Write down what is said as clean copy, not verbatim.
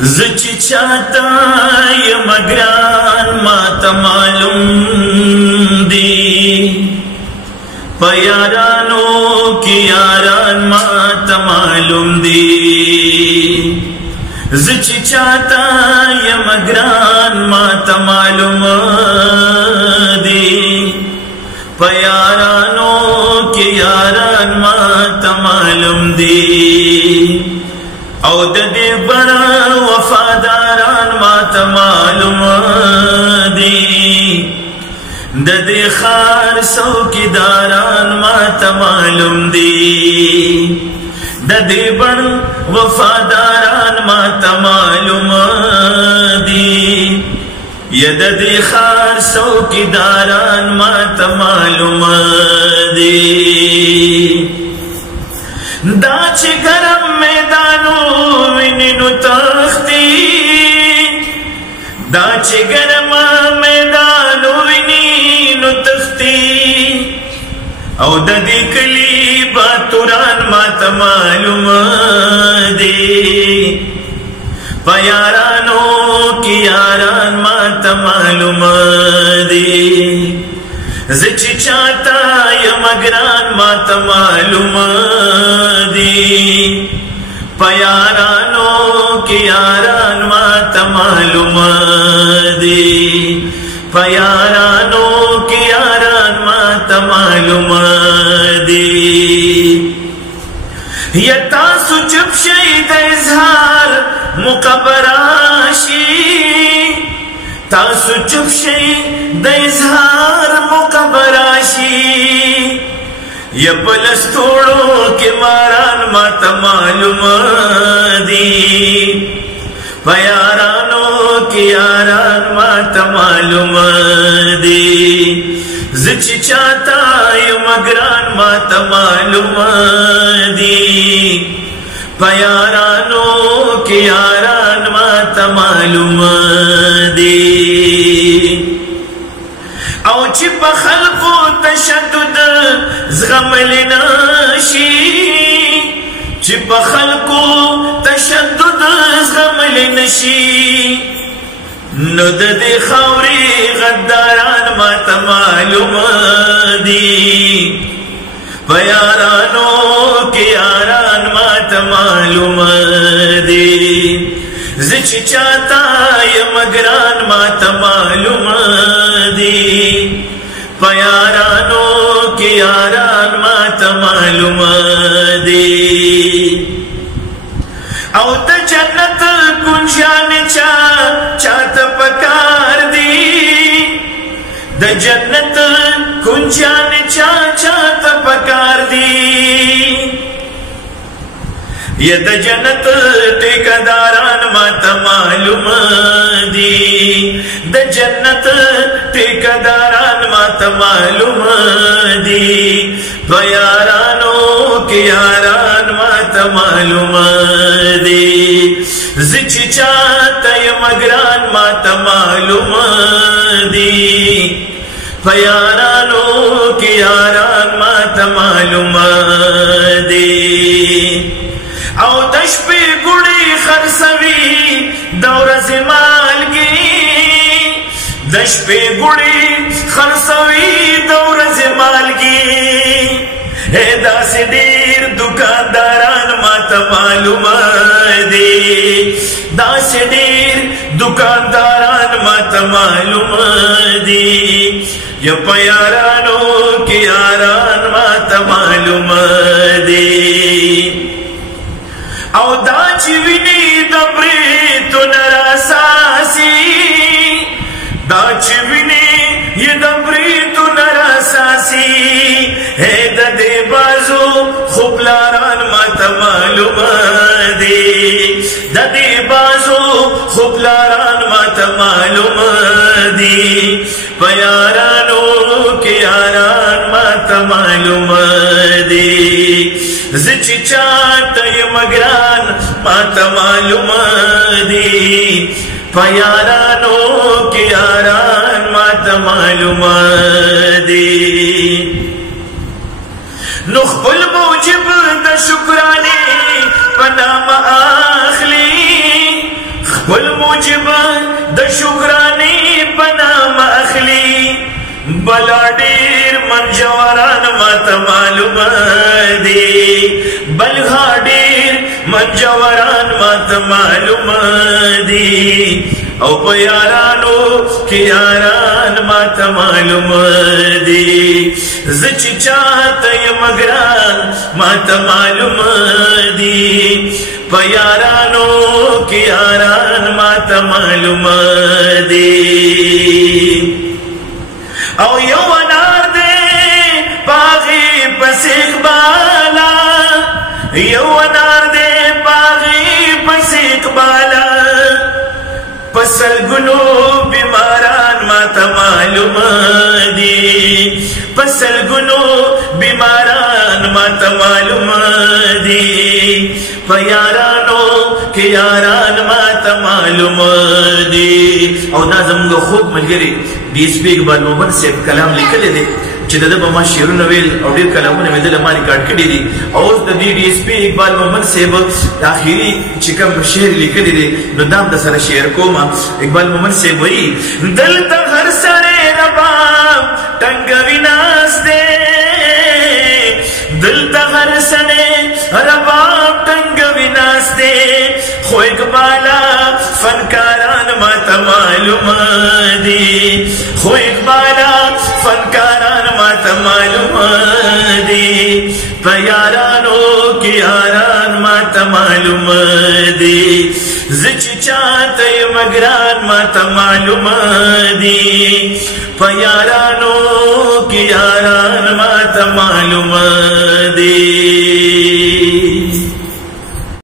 زچ چاہتا یم گران ماتا معلوم دی پیارانو کی یاران ماتا معلوم دی زچ چاہتا یم گران ماتا معلوم دی پیارانو کی یاران ماتا معلوم دی او ددی بڑا وفاداران ماتا معلوم دی ددی خار سوکیداران ماتا معلوم دی ددی بڑا وفاداران ماتا معلوم دی یددی خار سوکیداران ماتا معلوم دی دا چی گرم میدانو وینینو تختی دا چی گرم میدانو وینینو تختی او دا دی کلی باتوران ماتا معلوم دی پیارانو کی یاران ماتا معلوم دی زچ چاہتا یم گران ماتا معلوم دی پیارانو کی یاران ماتا معلوم دی پیارانو کی یاران ماتا معلوم دی یتاسو چپ شید اظہار مقبراشی تاسو چپ شید اظہار مقبراشی یا پلستوڑوں کے ماران ماتا معلوم دی پیارانو کی یاران ماتا معلوم دی زچ چاہتا یم گران ماتا معلوم دی پیارانو کی یاران ماتا معلوم دی او چی پا خلقو تشدد زغمل ناشی چی پا خلقو تشدد زغمل نشی نو ددی خوری غداران ماتا معلوم دی پیارانو کی یاران ماتا معلوم دی زچ چاہتا یم گران ماتا معلوم دی پیارانو کی یاران ماتا معلوم دی او دا جنت کنجان چاہتا پکار دی دا جنت کنجان چاہتا پکار دی یہ دا جنت ٹیکداران ماتا معلوم دی دا جنت ٹیکداران ماتا معلوم دی پیارانو کی یاران ماتا معلوم دی زچ چاہتا یم گران ماتا معلوم دی پیارانو کی یاران ماتا معلوم دی او دشپی گوڑی خرسوی دور زمالگی دشپی گوڑی خرسوی دور زمالگی اے دا سی دیر دکانداران ماتا معلوم دی دا سی دیر دکانداران ماتا معلوم دی یا پیارانو کی یاران ماتا معلوم دی او دا چی وینی دا بریتو نراساسی دا چی وینی یہ دا بریتو نراساسی ہے دا دے بازو خوبلاران ماتا معلوم دی دا دے بازو خوبلاران ماتا معلوم دی پیارانو کی یاران ماتا معلوم دی زچ چاہتا یم گران ماتا معلوم دی پیارانو کی یاران ماتا معلوم دی نخبل موجب دا شکرانے پنام آخلی والموجب د شکرانی پنام اخلی بلا ډیر منجوران ماته معلوم دی بلغا ډیر منجوران ماته معلوم دی او په یارانو کې یاران ماته معلوم دی زه چې چاته یم ګران ماته معلوم دی په یارانو کې یاران ماته معلوم دی او یو انار دی باغی پس اقبالا یو انار دی باغی پس اقبالا پسل گلو بیماران ماتا معلوم دی پسل گلو بیماران ماتا معلوم دی پیارانو که یاران ماتا معلوم دی او دا زمونږ خوب ملګری ډي ایس پي اقبال مومند صاحب کلام لیکلی دی چې د ده به ما شعرونه ویل او ډېر کلامونه مې دله ما ریکارډ کړي دي او اوس د دې ډي ایس پي اقبال مومند صاحب آخري چې کوم شعر لیکلی دی نو دا هم درسره شعر کوم. اقبال مومند صاحب وایي دلته هر سړی رباب ټنګوي ناست دی دلته هر سړی رباب ټنګوي ناست دی خو اقبالا فنکاران ماته معلوم دی خو اقبالا فنکاران ماته معلوم دی په یارانو کې یاران ماته معلوم دی زه چې چاته یم ګران ماته معلوم دی په یارانو کې یاران ماته معلوم دی.